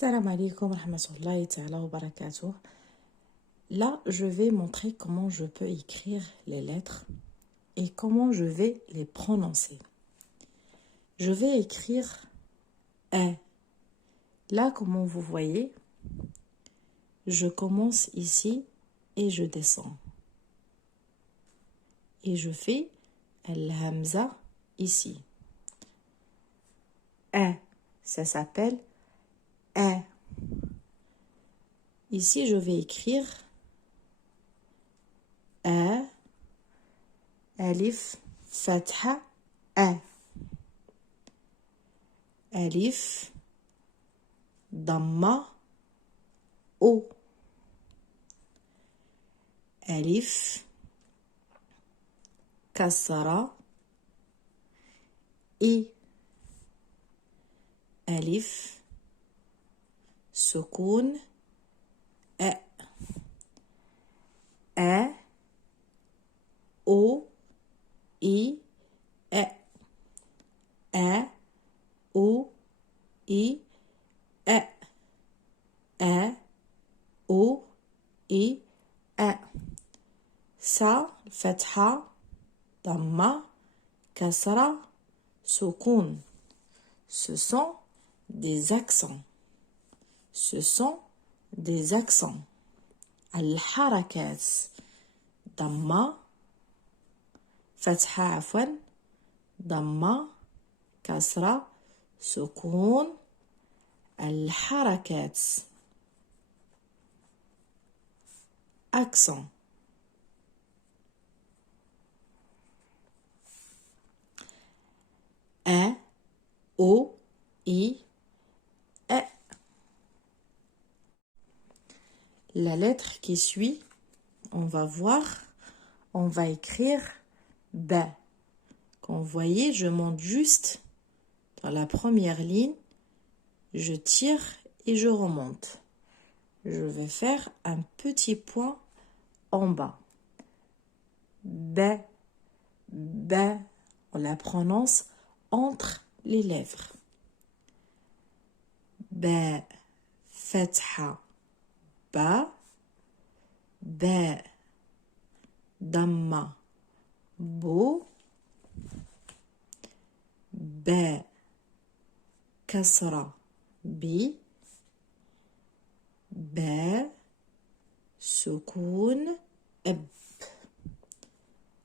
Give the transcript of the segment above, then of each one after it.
Salam alaikum rahmatullahi ta'ala wa barakatuh. Là, je vais montrer comment je peux écrire les lettres et comment je vais les prononcer. Je vais écrire un. Là, comme vous voyez, je commence ici et je descends. Et je fais al-hamza ici. Un, ça s'appelle un. Ici, je vais écrire A, alif, fatha, A. Alif, damma, O. Alif, kasra, I. Alif, sukun, A. A, O, I, A. A, O, I, A. A, O, I, A. Ça, fatha, damma, kasra, sukun. Ce sont des accents. Ce sont des accents. Al-harakat. Damma, fatha afwan, damma, kasra, sukun, al-harakat. Accent. A, O, I, A. La lettre qui suit, on va voir, on va écrire B. Comme vous voyez, je monte juste dans la première ligne, je tire et je remonte. Je vais faire un petit point en bas. B, B, on la prononce entre les lèvres. B, fatha, ba, B, damma, bo, B, kasra, bi, B, sukun, ab.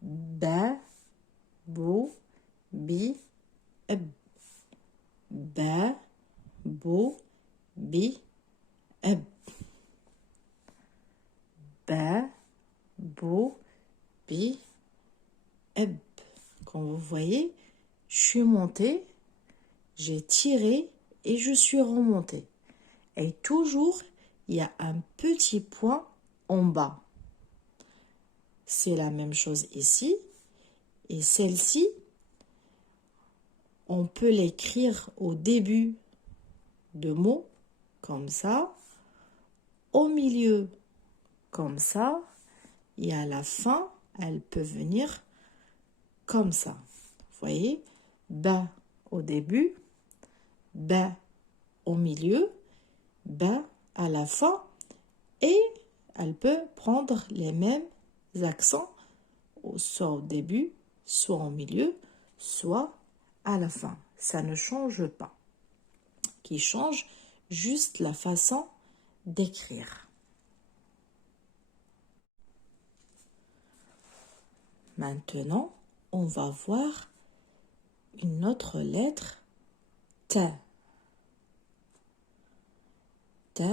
B, bo, bi, ab. B, bo, bi, ab. B, bo, bi, ab. Comme vous voyez, je suis montée, j'ai tiré et je suis remontée. Et toujours, il y a un petit point en bas. C'est la même chose ici. Et celle-ci, on peut l'écrire au début de mots, comme ça, au milieu, comme ça, et à la fin, elle peut venir comme ça. Vous voyez, ba au début, ba au milieu, ba à la fin, et elle peut prendre les mêmes accents, soit au début, soit au milieu, soit à la fin. Ça ne change pas. Qui change juste la façon d'écrire. Maintenant, on va voir une autre lettre, T. T,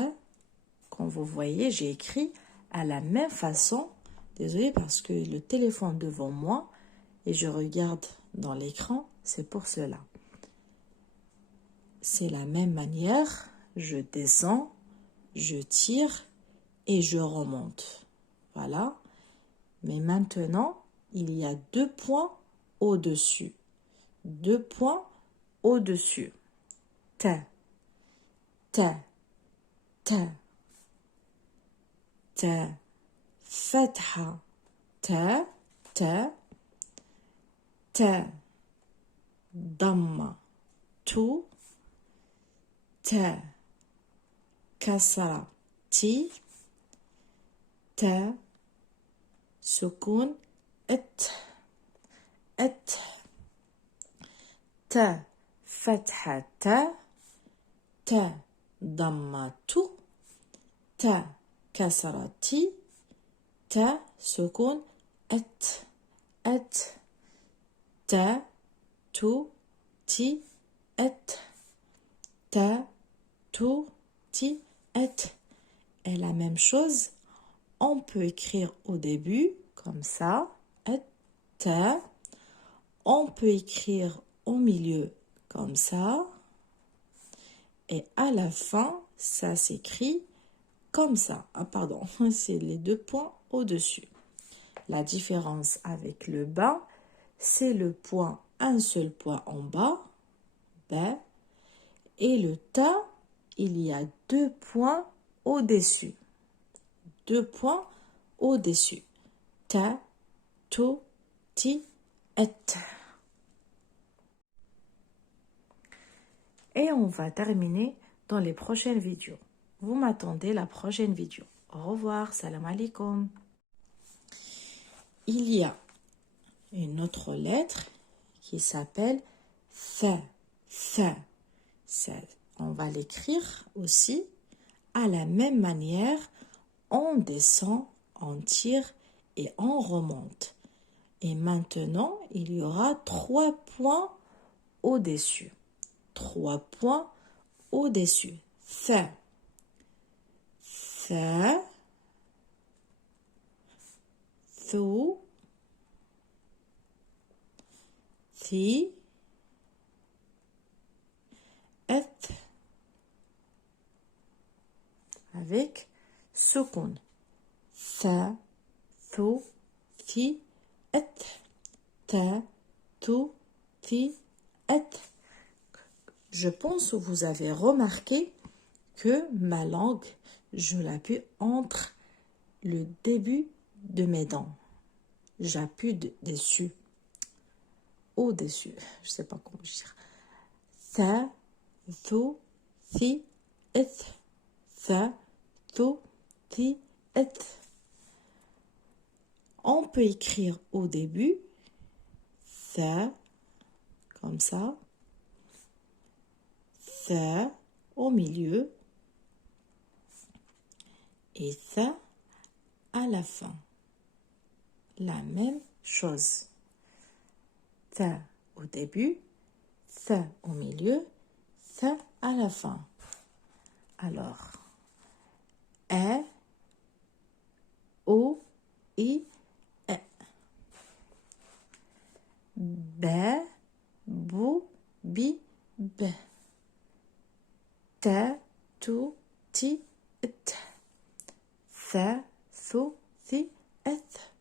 comme vous voyez, j'ai écrit à la même façon. Désolée parce que le téléphone devant moi et je regarde dans l'écran, c'est pour cela. C'est la même manière, je descends, je tire et je remonte. Voilà. Mais maintenant, il y a 2 points au-dessus. 2 points au-dessus. Ta, ta, ta, ta, fatha, ta, ta, ta, damma, tu, ta, كسرة تي تا سكون ات ات تا فتحة تا تا ضمة تو تا كسرة تي تا سكون ات ات تا تو ti et ta tu ti et. Et la même chose, on peut écrire au début comme ça, et ta. On peut écrire au milieu comme ça, et à la fin, ça s'écrit comme ça. Ah pardon, c'est les deux points au-dessus. La différence avec le bas, c'est le point, un seul point en bas, B, et le ta, il y a deux points au-dessus. Deux points au-dessus. Ta, tu, ti, et. Et on va terminer dans les prochaines vidéos. Vous m'attendez la prochaine vidéo. Au revoir, salam alaikum. Il y a une autre lettre qui s'appelle fa, fa. On va l'écrire aussi à la même manière. On descend, on tire et on remonte. Et maintenant, il y aura 3 points au-dessus. 3 points au-dessus. Fa, fa, thu, thi, et, avec sukun. Fa, thu, thi, et. Ta, tu, ti, et. Je pense que vous avez remarqué que ma langue, je l'appuie entre le début de mes dents. J'appuie dessus. Au-dessus. Je ne sais pas comment dire. Tha, thu, thi, et. Tha, thu, thi, et. On peut écrire au début. Tha, comme ça. Tha, au milieu. Et tha, à la fin. La même chose. Tha au début, tha au milieu, tha à la fin. Alors, e, o, i, e. Be, bu, bi, be. Ta, tu, ti, et. Tha, thu, thi, et.